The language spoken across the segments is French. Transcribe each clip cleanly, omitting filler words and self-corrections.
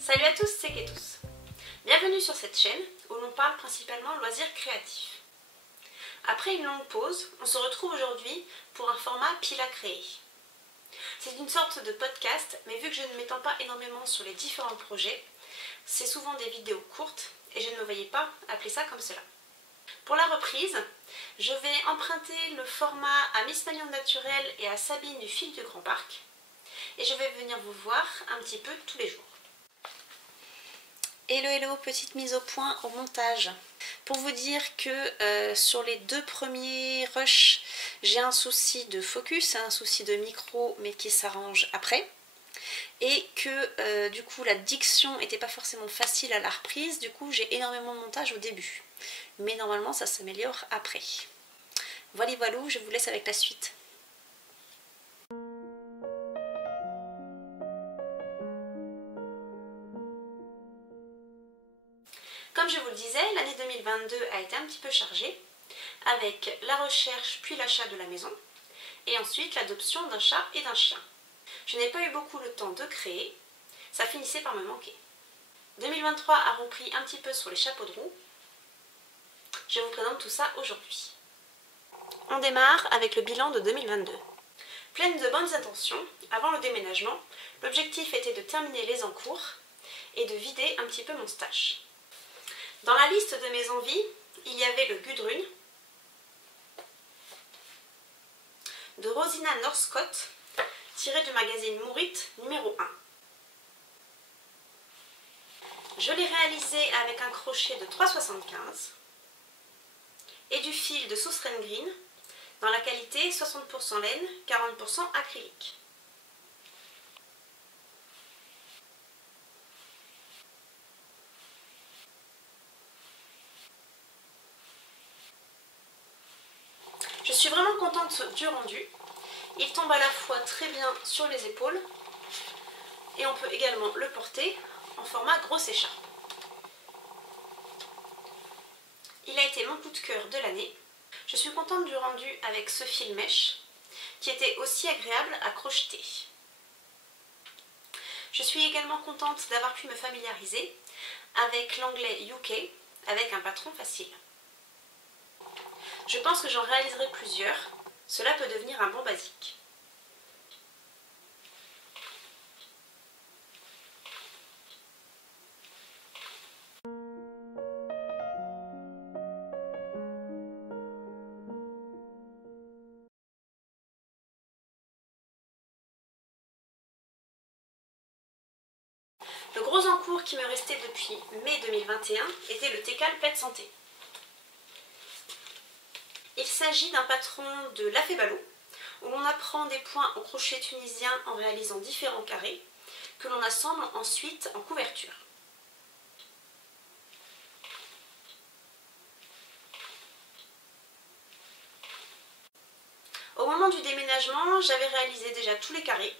Salut à tous, c'est Kétous. Bienvenue sur cette chaîne où l'on parle principalement loisirs créatifs. Après une longue pause, on se retrouve aujourd'hui pour un format pile à créer. C'est une sorte de podcast, mais vu que je ne m'étends pas énormément sur les différents projets, c'est souvent des vidéos courtes et je ne me voyais pas appeler ça comme cela. Pour la reprise, je vais emprunter le format à Miss Magnon Naturelle et à Sabine du Fil du Grand Parc et je vais venir vous voir un petit peu tous les jours. Hello, petite mise au point au montage. Pour vous dire que sur les deux premiers rushs, j'ai un souci de focus, un souci de micro, mais qui s'arrange après. Et que du coup la diction n'était pas forcément facile à la reprise, du coup j'ai énormément de montage au début. Mais normalement ça s'améliore après. Voilà, je vous laisse avec la suite. Comme je vous le disais, l'année 2022 a été un petit peu chargée, avec la recherche puis l'achat de la maison, et ensuite l'adoption d'un chat et d'un chien. Je n'ai pas eu beaucoup le temps de créer, ça finissait par me manquer. 2023 a repris un petit peu sur les chapeaux de roue. Je vous présente tout ça aujourd'hui. On démarre avec le bilan de 2022. Pleine de bonnes intentions, avant le déménagement, l'objectif était de terminer les encours et de vider un petit peu mon stash. Dans la liste de mes envies, il y avait le Gudrun de Rosina Northcott, tiré du magazine Mourit numéro 1. Je l'ai réalisé avec un crochet de 3,75 et du fil de Sousren Green dans la qualité 60% laine, 40% acrylique. Je suis vraiment contente du rendu. Il tombe à la fois très bien sur les épaules et on peut également le porter en format grosse écharpe. Il a été mon coup de cœur de l'année. Je suis contente du rendu avec ce fil mèche qui était aussi agréable à crocheter. Je suis également contente d'avoir pu me familiariser avec l'anglais UK avec un patron facile. Je pense que j'en réaliserai plusieurs, cela peut devenir un bon basique. Le gros encours qui me restait depuis mai 2021 était le Tecale Plaid Santé. Il s'agit d'un patron de Lafebvalo, où l'on apprend des points au crochet tunisien en réalisant différents carrés, que l'on assemble ensuite en couverture. Au moment du déménagement, j'avais réalisé déjà tous les carrés.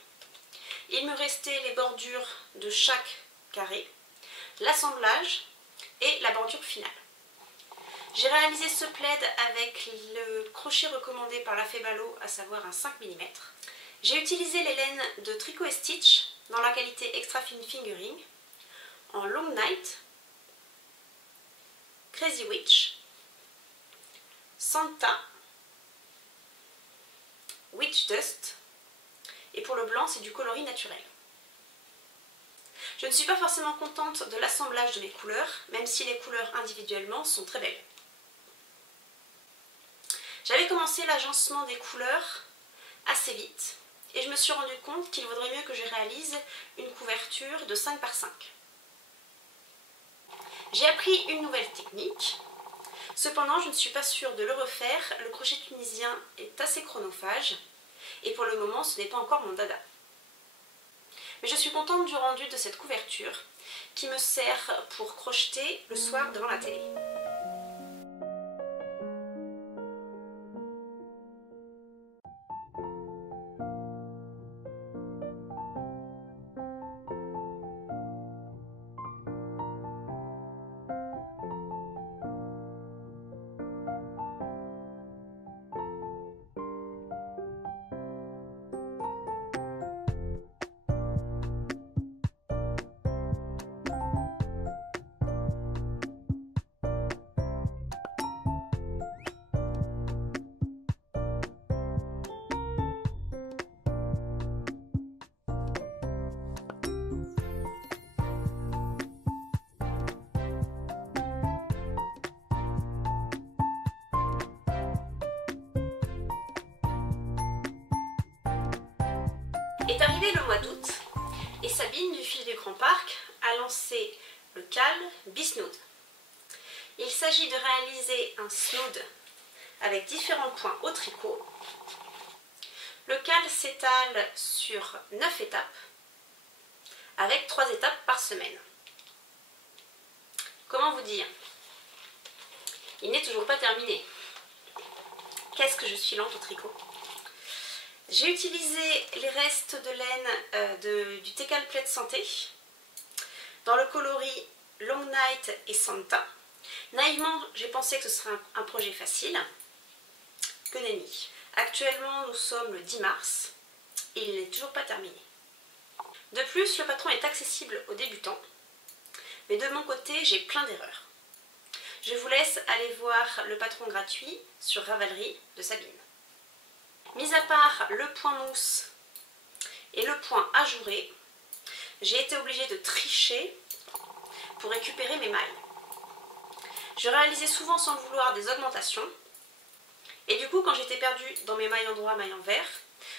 Il me restait les bordures de chaque carré, l'assemblage et la bordure finale. J'ai réalisé ce plaid avec le crochet recommandé par Lafebvalo, à savoir un 5 mm. J'ai utilisé les laines de Tricot & Stitch dans la qualité Extra Fine Fingering, en Long Night, Crazy Witch, Santa, Witch Dust, et pour le blanc c'est du coloris naturel. Je ne suis pas forcément contente de l'assemblage de mes couleurs, même si les couleurs individuellement sont très belles. J'avais commencé l'agencement des couleurs assez vite et je me suis rendu compte qu'il vaudrait mieux que je réalise une couverture de 5 par 5. J'ai appris une nouvelle technique, cependant je ne suis pas sûre de le refaire, le crochet tunisien est assez chronophage et pour le moment ce n'est pas encore mon dada. Mais je suis contente du rendu de cette couverture qui me sert pour crocheter le soir devant la télé. arrivé le mois d'août et Sabine du Fil du Grand Parc a lancé le CAL Bisnood. Il s'agit de réaliser un snood avec différents points au tricot. Le CAL s'étale sur 9 étapes avec 3 étapes par semaine. Comment vous dire? Il n'est toujours pas terminé. Qu'est-ce que je suis lente au tricot? J'ai utilisé les restes de laine du Tecal Plaid Santé dans le coloris Long Night et Santa. Naïvement, j'ai pensé que ce serait un projet facile. Que nenni. Actuellement, nous sommes le 10 mars et il n'est toujours pas terminé. De plus, le patron est accessible aux débutants, mais de mon côté, j'ai plein d'erreurs. Je vous laisse aller voir le patron gratuit sur Ravelry de Sabine. Mis à part le point mousse et le point ajouré, j'ai été obligée de tricher pour récupérer mes mailles. Je réalisais souvent sans le vouloir des augmentations et du coup quand j'étais perdue dans mes mailles en droit, mailles en vert,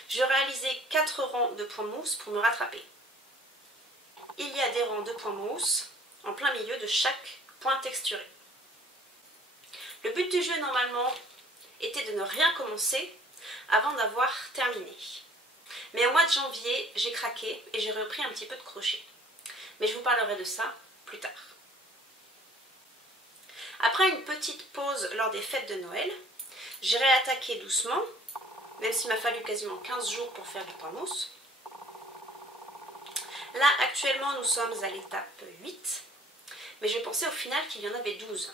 je réalisais 4 rangs de points mousse pour me rattraper. Il y a des rangs de points mousse en plein milieu de chaque point texturé. Le but du jeu normalement était de ne rien commencer avant d'avoir terminé. Mais au mois de janvier, j'ai craqué et j'ai repris un petit peu de crochet. Mais je vous parlerai de ça plus tard. Après une petite pause lors des fêtes de Noël, j'ai réattaqué doucement, même s'il m'a fallu quasiment 15 jours pour faire du point mousse. Là, actuellement, nous sommes à l'étape 8, mais je pensais au final qu'il y en avait 12.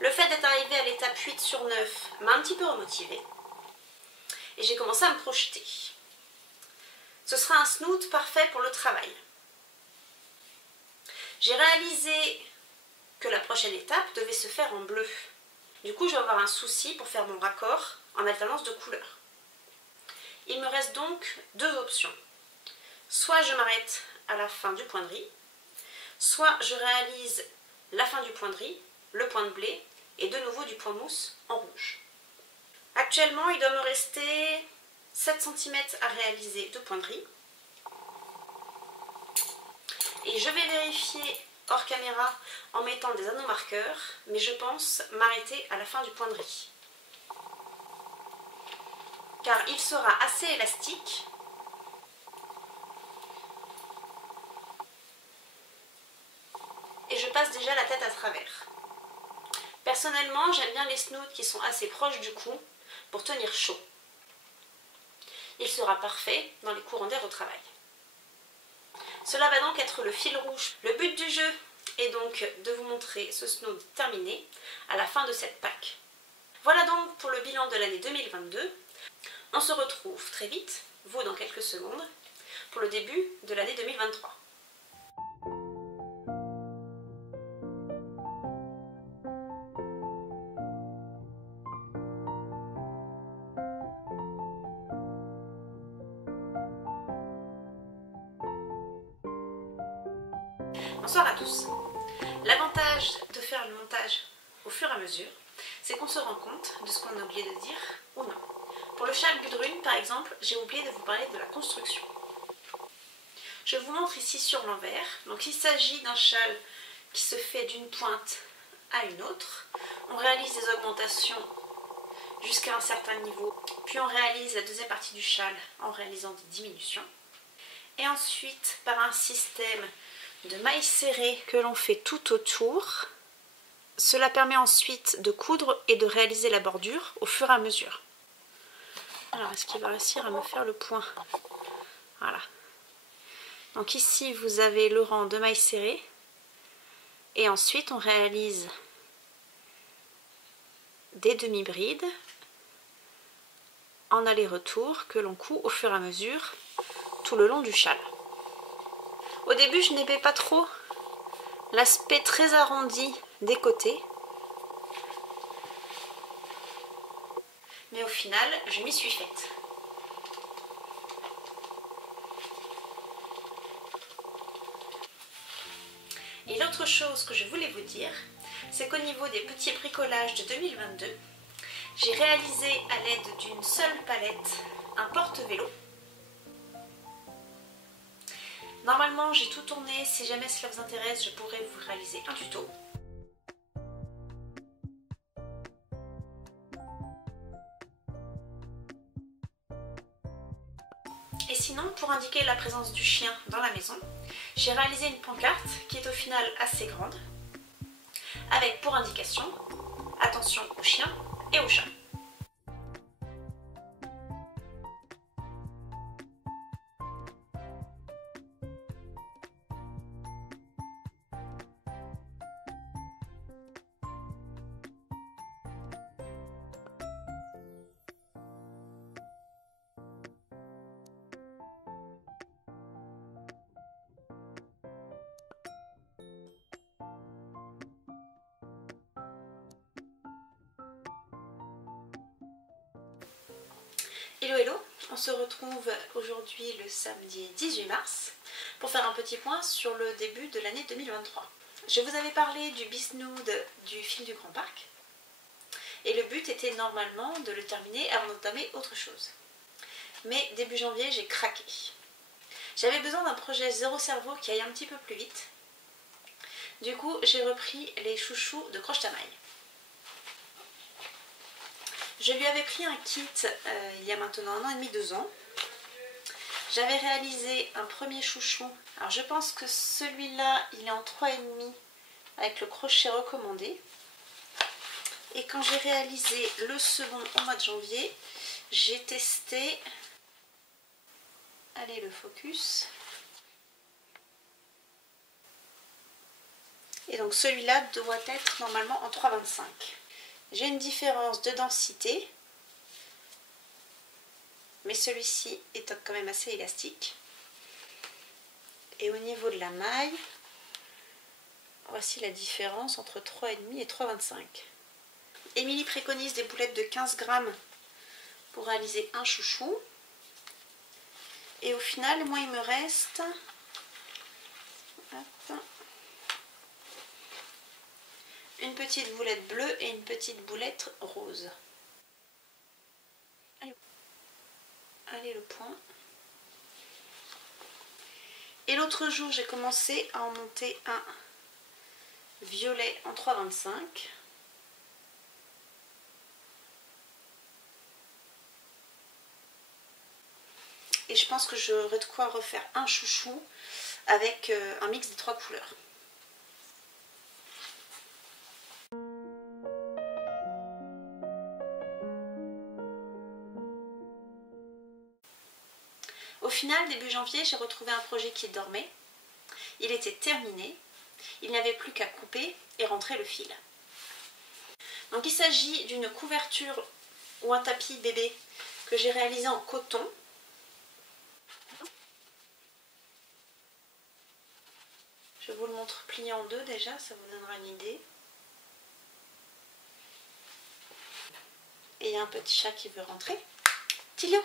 Le fait d'être arrivé à l'étape 8 sur 9 m'a un petit peu remotivée et j'ai commencé à me projeter. Ce sera un snood parfait pour le travail. J'ai réalisé que la prochaine étape devait se faire en bleu. Du coup, je vais avoir un souci pour faire mon raccord en alternance de couleurs. Il me reste donc 2 options. Soit je m'arrête à la fin du point de riz, soit je réalise la fin du point de riz, le point de blé et de nouveau du point mousse en rouge. Actuellement, il doit me rester 7 cm à réaliser de point de riz. Et je vais vérifier hors caméra en mettant des anneaux marqueurs, mais je pense m'arrêter à la fin du point de riz. Car il sera assez élastique et je passe déjà la tête à travers. Personnellement, j'aime bien les snoods qui sont assez proches du cou pour tenir chaud. Il sera parfait dans les courants d'air au travail. Cela va donc être le fil rouge. Le but du jeu est donc de vous montrer ce snood terminé à la fin de cette pack. Voilà donc pour le bilan de l'année 2022. On se retrouve très vite, vous dans quelques secondes, pour le début de l'année 2023. Bonsoir à tous. L'avantage de faire le montage au fur et à mesure, c'est qu'on se rend compte de ce qu'on a oublié de dire ou non. Pour le châle Gudrun, par exemple, j'ai oublié de vous parler de la construction. Je vous montre ici sur l'envers. Donc il s'agit d'un châle qui se fait d'une pointe à une autre. On réalise des augmentations jusqu'à un certain niveau, puis on réalise la deuxième partie du châle en réalisant des diminutions. Et ensuite, par un système de mailles serrées que l'on fait tout autour, cela permet ensuite de coudre et de réaliser la bordure au fur et à mesure. Alors, est-ce qu'il va réussir à me faire le point? Voilà. Donc ici, vous avez le rang de mailles serrées. Et ensuite, on réalise des demi-brides en aller-retour que l'on coud au fur et à mesure tout le long du châle. Au début, je n'aimais pas trop l'aspect très arrondi des côtés. Mais au final, je m'y suis faite. Et l'autre chose que je voulais vous dire, c'est qu'au niveau des petits bricolages de 2022, j'ai réalisé à l'aide d'une seule palette un porte-vélo Normalement j'ai tout tourné, si jamais cela vous intéresse je pourrais vous réaliser un tuto. Et sinon, pour indiquer la présence du chien dans la maison, j'ai réalisé une pancarte qui est au final assez grande, avec pour indication, attention aux chiens et aux chats. Hello hello, on se retrouve aujourd'hui le samedi 18 mars pour faire un petit point sur le début de l'année 2023. Je vous avais parlé du Bisnood du fil du Grand Parc et le but était normalement de le terminer avant d'entamer autre chose. Mais début janvier j'ai craqué. J'avais besoin d'un projet zéro cerveau qui aille un petit peu plus vite. Du coup j'ai repris les chouchous de Croche-ta-Maille. Je lui avais pris un kit il y a maintenant 1 an et demi, 2 ans. J'avais réalisé un premier chouchou. Alors je pense que celui-là, il est en 3,5 avec le crochet recommandé. Et quand j'ai réalisé le second au mois de janvier, j'ai testé... Allez, le focus. Et donc celui-là doit être normalement en 3,25. J'ai une différence de densité, mais celui-ci est quand même assez élastique. Et au niveau de la maille, voici la différence entre 3,5 et 3,25. Émilie préconise des boulettes de 15 grammes pour réaliser un chouchou. Et au final, moi il me reste... Hop, une petite boulette bleue et une petite boulette rose. Allez le point. Et l'autre jour, j'ai commencé à en monter un violet en 3,25. Et je pense que j'aurai de quoi refaire un chouchou avec un mix des 3 couleurs. Au final, début janvier, j'ai retrouvé un projet qui dormait. Il était terminé. Il n'y avait plus qu'à couper et rentrer le fil. Donc il s'agit d'une couverture ou un tapis bébé que j'ai réalisé en coton. Je vous le montre plié en deux déjà, ça vous donnera une idée. Et il y a un petit chat qui veut rentrer. Tilio!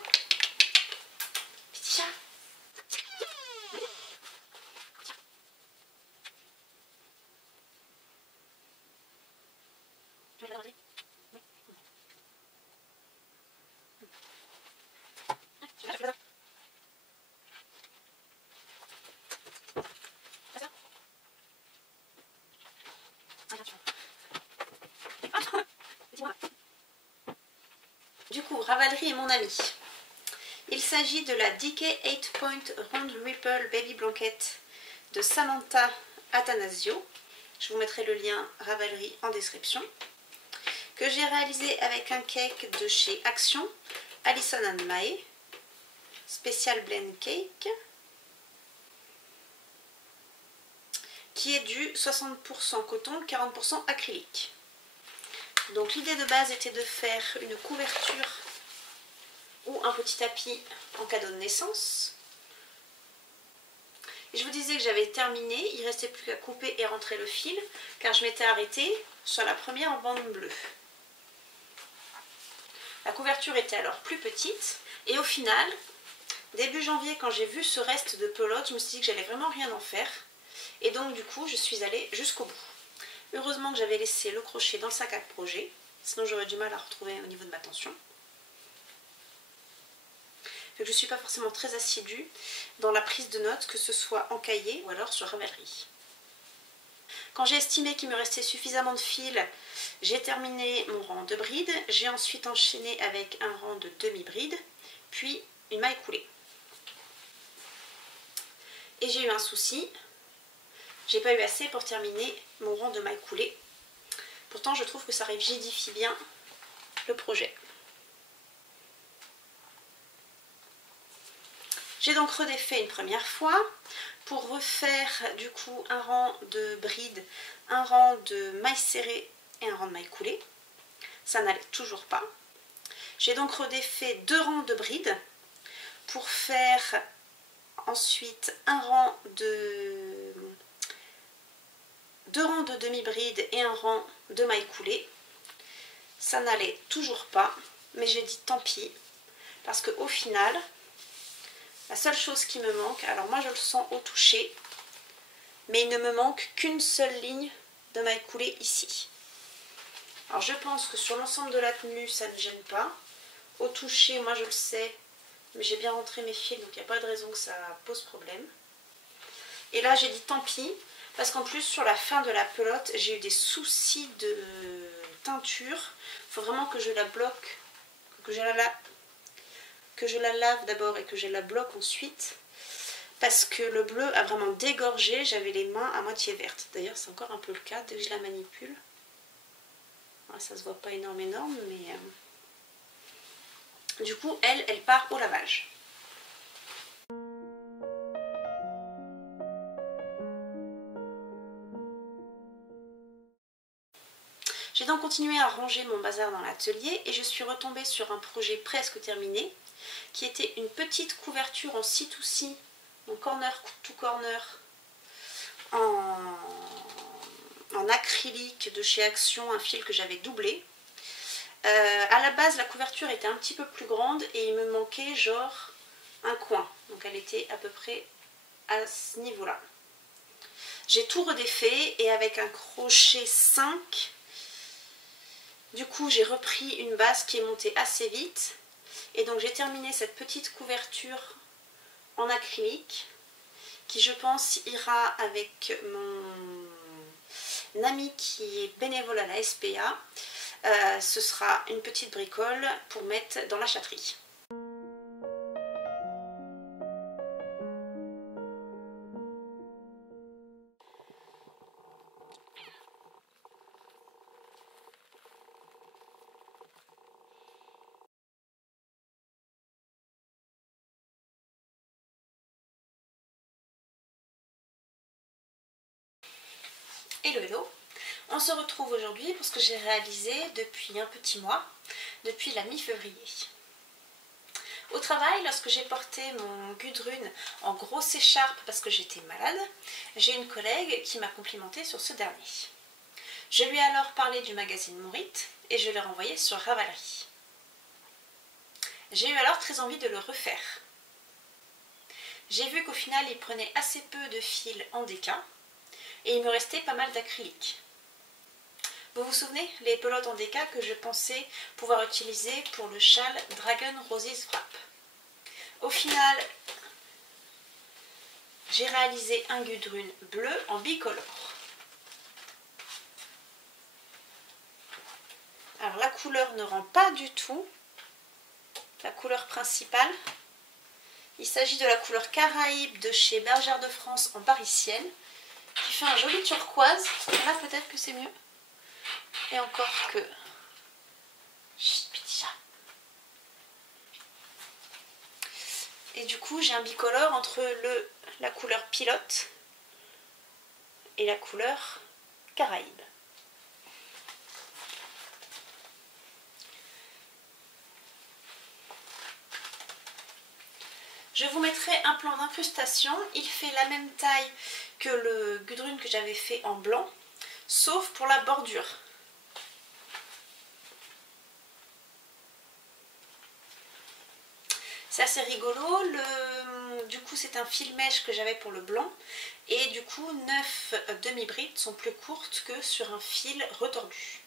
Petit chat! Tu veux la rentrer? Oui. Tu veux la Du coup, Ravalry est mon ami. Il s'agit de la DK 8-Point Round Ripple Baby Blanket de Samantha Attanasio. Je vous mettrai le lien Ravalry en description. Que j'ai réalisé avec un cake de chez Action, Alison & Mae, Special Blend Cake, qui est du 60% coton, 40% acrylique. Donc l'idée de base était de faire une couverture ou un petit tapis en cadeau de naissance. Et je vous disais que j'avais terminé, il ne restait plus qu'à couper et rentrer le fil, car je m'étais arrêtée sur la première bande bleue. La couverture était alors plus petite, et au final, début janvier, quand j'ai vu ce reste de pelote, je me suis dit que j'allais vraiment rien en faire. Et donc du coup, je suis allée jusqu'au bout. Heureusement que j'avais laissé le crochet dans le sac à projet, sinon j'aurais du mal à retrouver au niveau de ma tension. Je ne suis pas forcément très assidue dans la prise de notes, que ce soit en cahier ou alors sur Ravelry. Quand j'ai estimé qu'il me restait suffisamment de fil, j'ai terminé mon rang de bride. J'ai ensuite enchaîné avec un rang de demi-bride, puis une maille coulée. Et j'ai eu un souci, j'ai pas eu assez pour terminer mon rang de maille coulée. Pourtant, je trouve que ça rigidifie bien le projet. J'ai donc redéfait une première fois pour refaire du coup un rang de bride, un rang de maille serrée et un rang de maille coulée. Ça n'allait toujours pas. J'ai donc redéfait 2 rangs de bride pour faire ensuite un rang de 2 rangs de demi-bride et un rang de maille coulée. Ça n'allait toujours pas, mais j'ai dit tant pis, parce qu'au final, la seule chose qui me manque, alors moi je le sens au toucher, mais il ne me manque qu'une seule ligne de maille coulée ici. Alors je pense que sur l'ensemble de la tenue, ça ne gêne pas. Au toucher, moi je le sais, mais j'ai bien rentré mes fils, donc il n'y a pas de raison que ça pose problème. Et là j'ai dit tant pis, parce qu'en plus sur la fin de la pelote, j'ai eu des soucis de teinture. Il faut vraiment que je la bloque, que je la lave d'abord et que je la bloque ensuite, parce que le bleu a vraiment dégorgé, j'avais les mains à moitié vertes. D'ailleurs c'est encore un peu le cas dès que je la manipule. Ouais, ça se voit pas énorme, mais du coup elle part au lavage. J'ai donc continué à ranger mon bazar dans l'atelier et je suis retombée sur un projet presque terminé qui était une petite couverture en C2C, en corner to corner, en acrylique de chez Action, un fil que j'avais doublé. À la base la couverture était un petit peu plus grande et il me manquait genre un coin, donc elle était à peu près à ce niveau là. J'ai tout redéfait et avec un crochet 5, du coup j'ai repris une base qui est montée assez vite et donc j'ai terminé cette petite couverture en acrylique qui je pense ira avec mon ami qui est bénévole à la SPA. Ce sera une petite bricole pour mettre dans la chatterie. Hello hello, on se retrouve aujourd'hui pour ce que j'ai réalisé depuis un petit mois, depuis la mi-février. Au travail, lorsque j'ai porté mon Gudrun en grosse écharpe parce que j'étais malade, j'ai une collègue qui m'a complimenté sur ce dernier. Je lui ai alors parlé du magazine Mourit et je l'ai renvoyé sur Ravelry. J'ai eu alors très envie de le refaire. J'ai vu qu'au final il prenait assez peu de fil en déca et il me restait pas mal d'acrylique. Vous vous souvenez, les pelotes en déca que je pensais pouvoir utiliser pour le châle Dragon Roses Wrap. Au final, j'ai réalisé un Gudrun bleu en bicolore. Alors la couleur ne rend pas du tout la couleur principale. Il s'agit de la couleur Caraïbe de chez Bergère de France en parisienne, qui fait un joli turquoise. Là peut-être que c'est mieux. Et encore que... Chut, petit chat. Et du coup j'ai un bicolore entre la couleur pilote et la couleur Caraïbe. Je vous mettrai un plan d'incrustation, il fait la même taille que le Gudrun que j'avais fait en blanc, sauf pour la bordure. C'est assez rigolo, du coup c'est un fil mèche que j'avais pour le blanc, et du coup 9 demi-brides sont plus courtes que sur un fil retordu.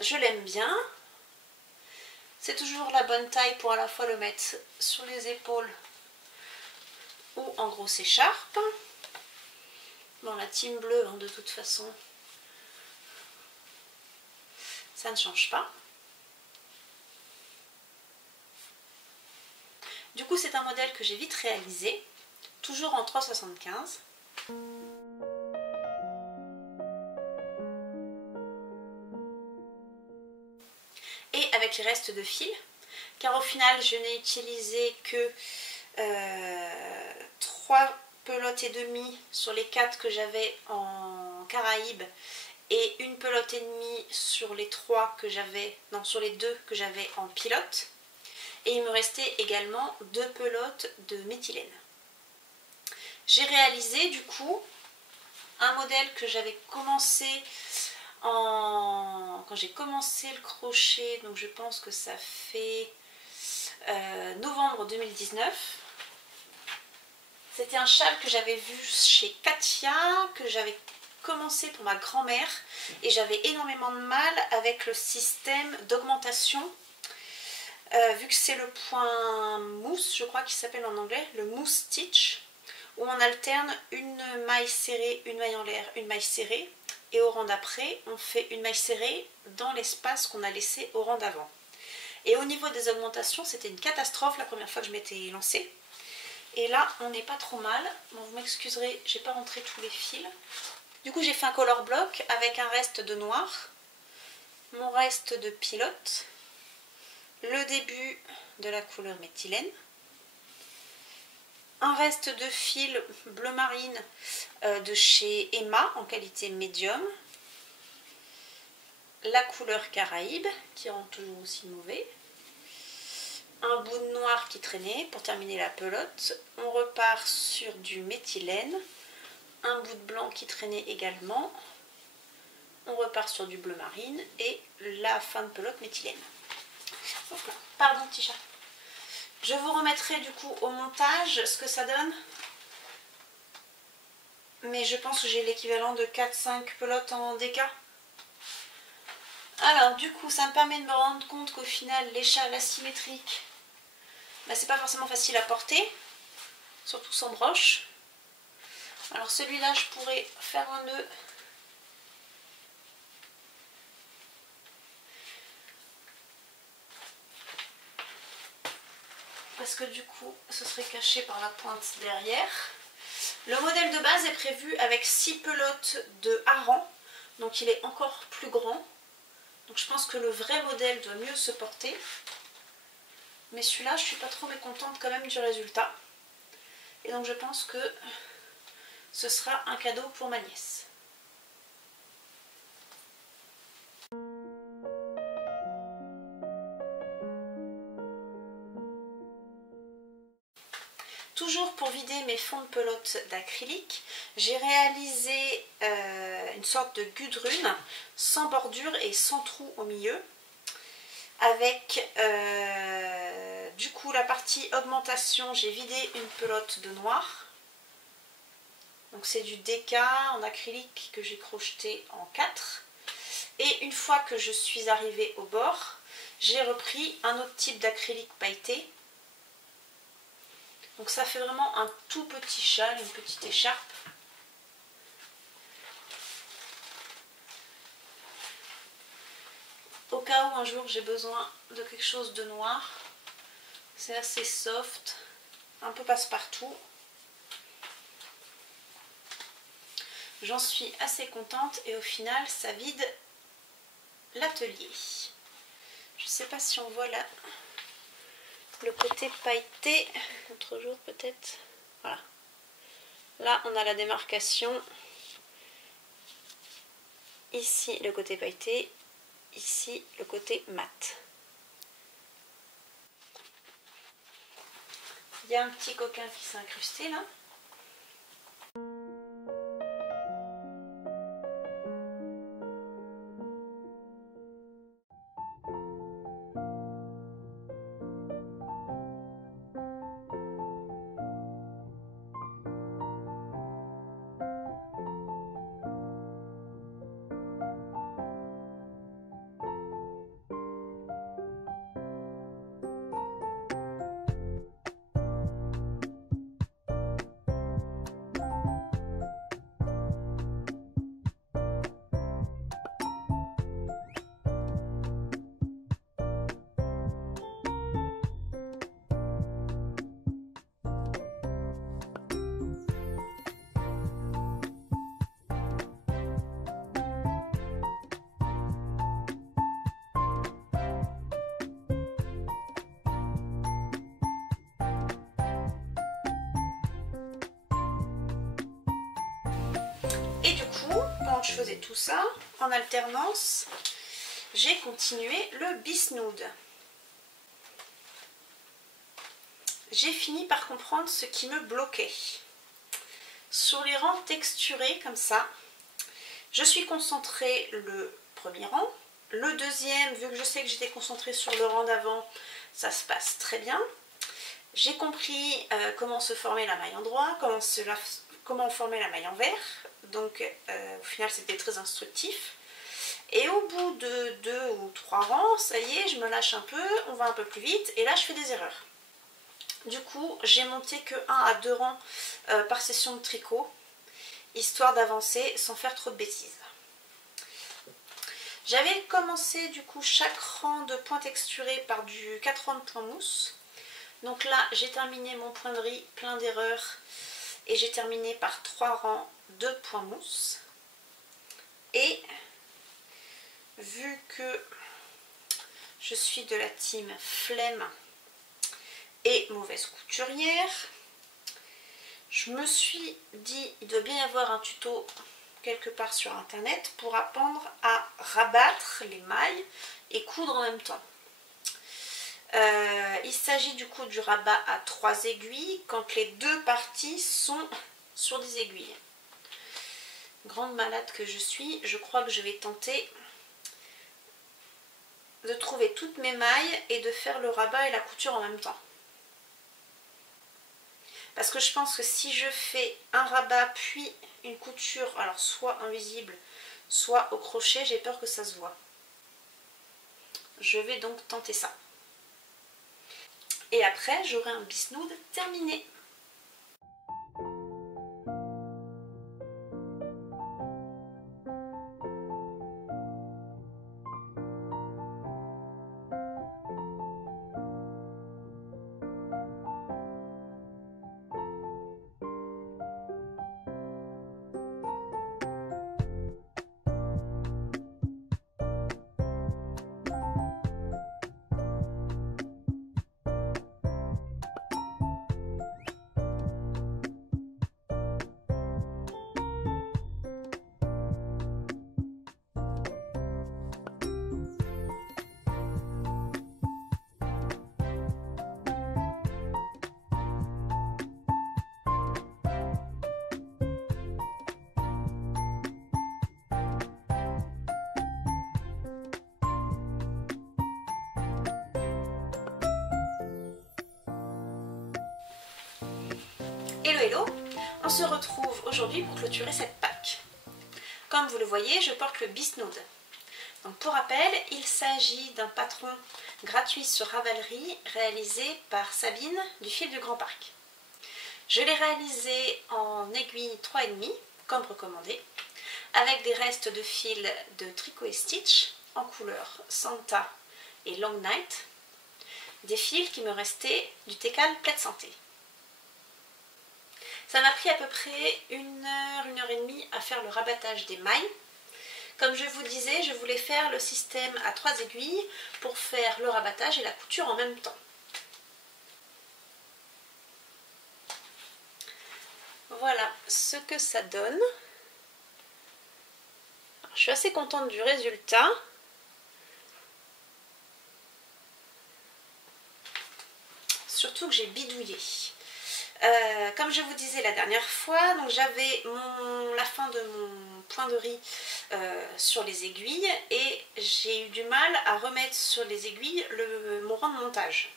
Je l'aime bien. C'est toujours la bonne taille pour à la fois le mettre sur les épaules ou en grosse écharpe. Bon, la team bleue, hein, de toute façon, ça ne change pas. Du coup, c'est un modèle que j'ai vite réalisé, toujours en 3,75. Et avec les restes de fil, car au final, je n'ai utilisé que 3 pelotes et demie sur les 4 que j'avais en Caraïbes et une pelote et demie sur les 3 que j'avais, non, sur les 2 que j'avais en pilote. Et il me restait également 2 pelotes de méthylène. J'ai réalisé du coup un modèle que j'avais commencé quand j'ai commencé le crochet, donc je pense que ça fait novembre 2019. C'était un châle que j'avais vu chez Katia, que j'avais commencé pour ma grand-mère, et j'avais énormément de mal avec le système d'augmentation, vu que c'est le point mousse, je crois qu'il s'appelle en anglais, le mousse stitch, où on alterne une maille serrée, une maille en l'air, une maille serrée, et au rang d'après, on fait une maille serrée dans l'espace qu'on a laissé au rang d'avant. Et au niveau des augmentations, c'était une catastrophe la première fois que je m'étais lancée. Et là, on n'est pas trop mal. Bon, vous m'excuserez, j'ai pas rentré tous les fils. Du coup, j'ai fait un color block avec un reste de noir, mon reste de pilote, le début de la couleur méthylène, un reste de fil bleu marine de chez Emma en qualité médium, la couleur Caraïbe qui rend toujours aussi mauvais, un bout de noir qui traînait pour terminer la pelote, on repart sur du méthylène, un bout de blanc qui traînait également, on repart sur du bleu marine et la fin de pelote méthylène. Pardon petit chat. Je vous remettrai du coup au montage ce que ça donne. Mais je pense que j'ai l'équivalent de 4-5 pelotes en DK. Alors du coup ça me permet de me rendre compte qu'au final les châles asymétriques, bah, c'est pas forcément facile à porter. Surtout sans broche. Alors celui-là je pourrais faire un nœud. Parce que du coup ce serait caché par la pointe derrière. Le modèle de base est prévu avec 6 pelotes de hareng, donc il est encore plus grand. Donc je pense que le vrai modèle doit mieux se porter. Mais celui-là, je suis pas trop mécontente quand même du résultat. Et donc je pense que ce sera un cadeau pour ma nièce. Toujours pour vider mes fonds de pelote d'acrylique, j'ai réalisé une sorte de gudrune sans bordure et sans trou au milieu, avec du coup la partie augmentation, j'ai vidé une pelote de noir. Donc c'est du DK en acrylique que j'ai crocheté en 4. Et une fois que je suis arrivée au bord, j'ai repris un autre type d'acrylique pailleté. Donc ça fait vraiment un tout petit châle, une petite écharpe. Au cas où un jour j'ai besoin de quelque chose de noir. C'est assez soft, un peu passe-partout. J'en suis assez contente et au final ça vide l'atelier. Je ne sais pas si on voit là le côté pailleté, l'autre jour peut-être. Voilà. Là on a la démarcation. Ici le côté pailleté, ici le côté mat. Il y a un petit coquin qui s'est incrusté là. pendant que je faisais tout ça, en alternance, j'ai continué le bisnood. J'ai fini par comprendre ce qui me bloquait. Sur les rangs texturés comme ça, je suis concentrée le premier rang. Le deuxième, vu que je sais que j'étais concentrée sur le rang d'avant, ça se passe très bien. J'ai compris comment se formait la maille en droit, comment former la maille en vert. Donc au final c'était très instructif. Et au bout de 2 ou 3 rangs, ça y est, je me lâche un peu, on va un peu plus vite. Et là je fais des erreurs. Du coup, j'ai monté que 1 à 2 rangs par session de tricot, histoire d'avancer sans faire trop de bêtises. J'avais commencé du coup chaque rang de points texturés par du 4 rangs de points mousse. Donc là, j'ai terminé mon point de riz plein d'erreurs et j'ai terminé par 3 rangs de points mousse. Et vu que je suis de la team flemme et mauvaise couturière, je me suis dit il doit bien y avoir un tuto quelque part sur internet pour apprendre à rabattre les mailles et coudre en même temps. Il s'agit du coup du rabat à 3 aiguilles quand les 2 parties sont sur des aiguilles. Grande malade que je suis, je crois que je vais tenter de trouver toutes mes mailles et de faire le rabat et la couture en même temps. Parce que je pense que si je fais un rabat puis une couture, alors soit invisible, soit au crochet, j'ai peur que ça se voit. Je vais donc tenter ça. Et après, j'aurai un bisnood terminé. Hello hello, on se retrouve aujourd'hui pour clôturer cette Pâques. Comme vous le voyez, je porte le bisnood. Donc pour rappel, il s'agit d'un patron gratuit sur Ravelry réalisé par Sabine du Fil du Grand Parc. Je l'ai réalisé en aiguille 3,5 comme recommandé, avec des restes de fil de Tricot et Stitch en couleur Santa et Long Night, des fils qui me restaient du Tecale Plaid Santé. Ça m'a pris à peu près 1 heure et demie à faire le rabattage des mailles. Comme je vous disais, je voulais faire le système à 3 aiguilles pour faire le rabattage et la couture en même temps. Voilà ce que ça donne. Alors, je suis assez contente du résultat. Surtout que j'ai bidouillé. Comme je vous disais la dernière fois, donc j'avais la fin de mon point de riz sur les aiguilles et j'ai eu du mal à remettre sur les aiguilles mon rang de montage.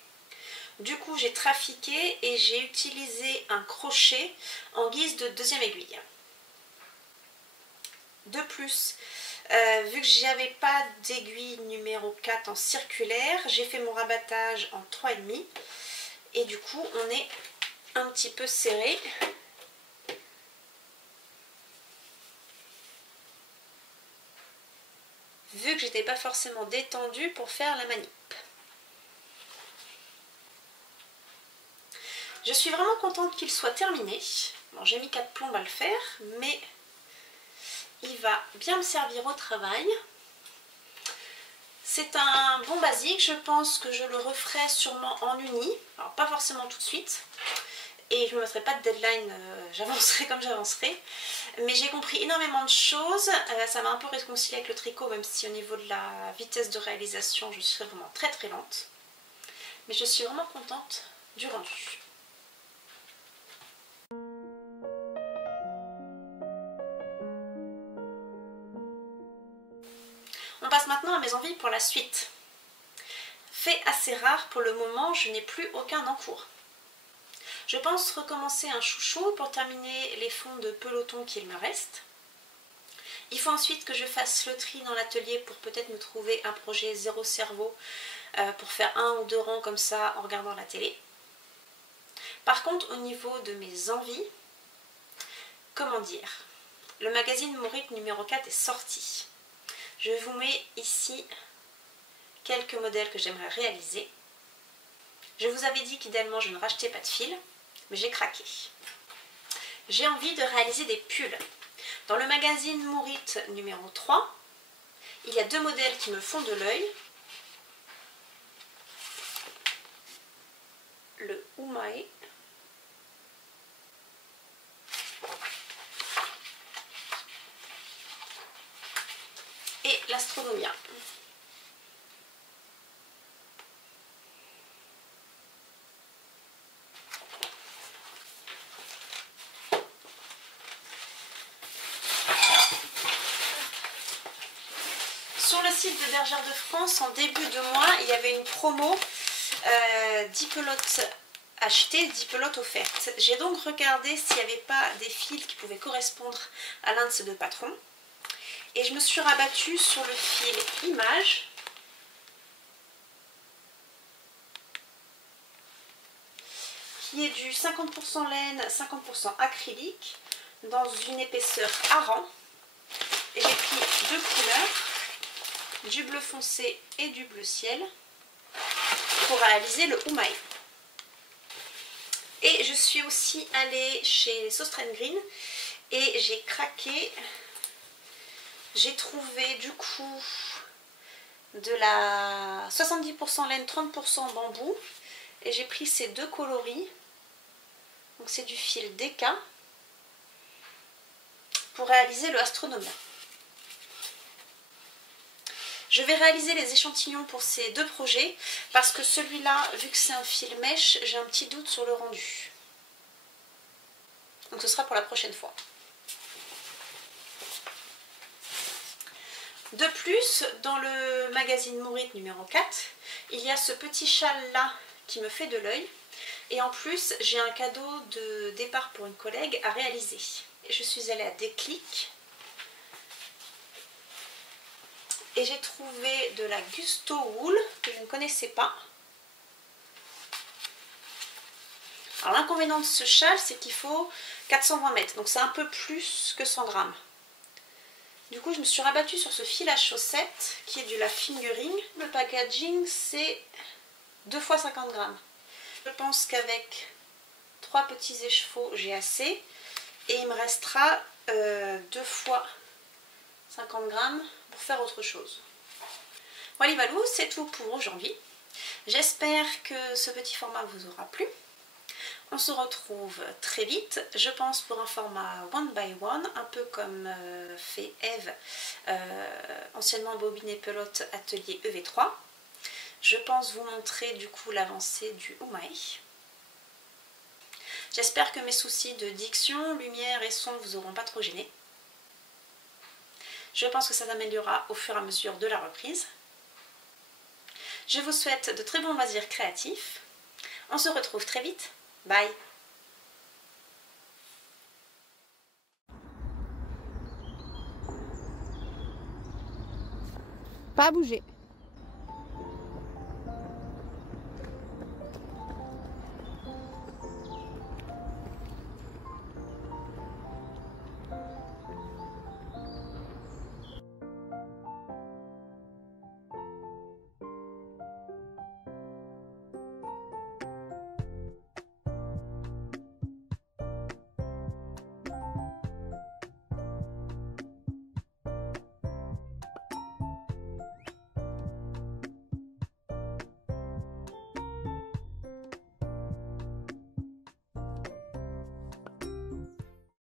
Du coup j'ai trafiqué et j'ai utilisé un crochet en guise de deuxième aiguille. De plus, vu que j'avais pas d'aiguille numéro 4 en circulaire, j'ai fait mon rabattage en 3,5 et du coup on est un petit peu serré. Vu que j'étais pas forcément détendue pour faire la manip. Je suis vraiment contente qu'il soit terminé. Bon, j'ai mis 4 plombes à le faire, mais il va bien me servir au travail. C'est un bon basique, je pense que je le referai sûrement en uni, alors pas forcément tout de suite. et je ne me mettrai pas de deadline, j'avancerai comme j'avancerai. Mais j'ai compris énormément de choses, ça m'a un peu réconcilié avec le tricot, même si au niveau de la vitesse de réalisation je suis vraiment très très lente. Mais je suis vraiment contente du rendu. On passe maintenant à mes envies pour la suite. Fait assez rare pour le moment, je n'ai plus aucun en cours. Je pense recommencer un chouchou pour terminer les fonds de peloton qu'il me reste. Il faut ensuite que je fasse le tri dans l'atelier pour peut-être me trouver un projet zéro cerveau pour faire 1 ou 2 rangs comme ça en regardant la télé. Par contre, au niveau de mes envies, comment dire, le magazine Mourite numéro 4 est sorti. Je vous mets ici quelques modèles que j'aimerais réaliser. Je vous avais dit qu'idéalement je ne rachetais pas de fil, mais j'ai craqué. J'ai envie de réaliser des pulls. Dans le magazine Mourite numéro 3, il y a 2 modèles qui me font de l'œil. Le Umai et l'Astronomia. Sur le site de Bergère de France, en début de mois, il y avait une promo 10 pelotes achetées, 10 pelotes offertes. J'ai donc regardé s'il n'y avait pas des fils qui pouvaient correspondre à l'un de ces 2 patrons. Et je me suis rabattue sur le fil Image. Qui est du 50% laine, 50% acrylique, dans une épaisseur Aran. Et j'ai pris 2 couleurs, du bleu foncé et du bleu ciel, pour réaliser le Umai. Et je suis aussi allée chez Sostrand Green et j'ai craqué. J'ai trouvé du coup de la 70% laine, 30% bambou. Et j'ai pris ces 2 coloris. Donc c'est du fil DK pour réaliser le Astronomia. Je vais réaliser les échantillons pour ces 2 projets parce que celui-là, vu que c'est un fil mèche, j'ai un petit doute sur le rendu. Donc ce sera pour la prochaine fois. De plus, dans le magazine Mourite numéro 4, il y a ce petit châle là qui me fait de l'œil. Et en plus, j'ai un cadeau de départ pour une collègue à réaliser. Je suis allée à Déclic. Et j'ai trouvé de la Gusto Wool que je ne connaissais pas. Alors l'inconvénient de ce châle, c'est qu'il faut 420 mètres. Donc c'est un peu plus que 100 grammes. Du coup, je me suis rabattue sur ce fil à chaussettes qui est de la Fingering. Le packaging, c'est 2 x 50 grammes. Je pense qu'avec 3 petits écheveaux, j'ai assez. Et il me restera 2 x 50 grammes pour faire autre chose. Voilà, valou, c'est tout pour aujourd'hui. J'espère que ce petit format vous aura plu. On se retrouve très vite, je pense pour un format one by one, un peu comme fait Eve, anciennement bobine et pelote atelier EV3. Je pense vous montrer du coup l'avancée du Umai. J'espère que mes soucis de diction, lumière et son ne vous auront pas trop gêné. Je pense que ça s'améliorera au fur et à mesure de la reprise. Je vous souhaite de très bons loisirs créatifs. On se retrouve très vite. Bye. Pas bouger.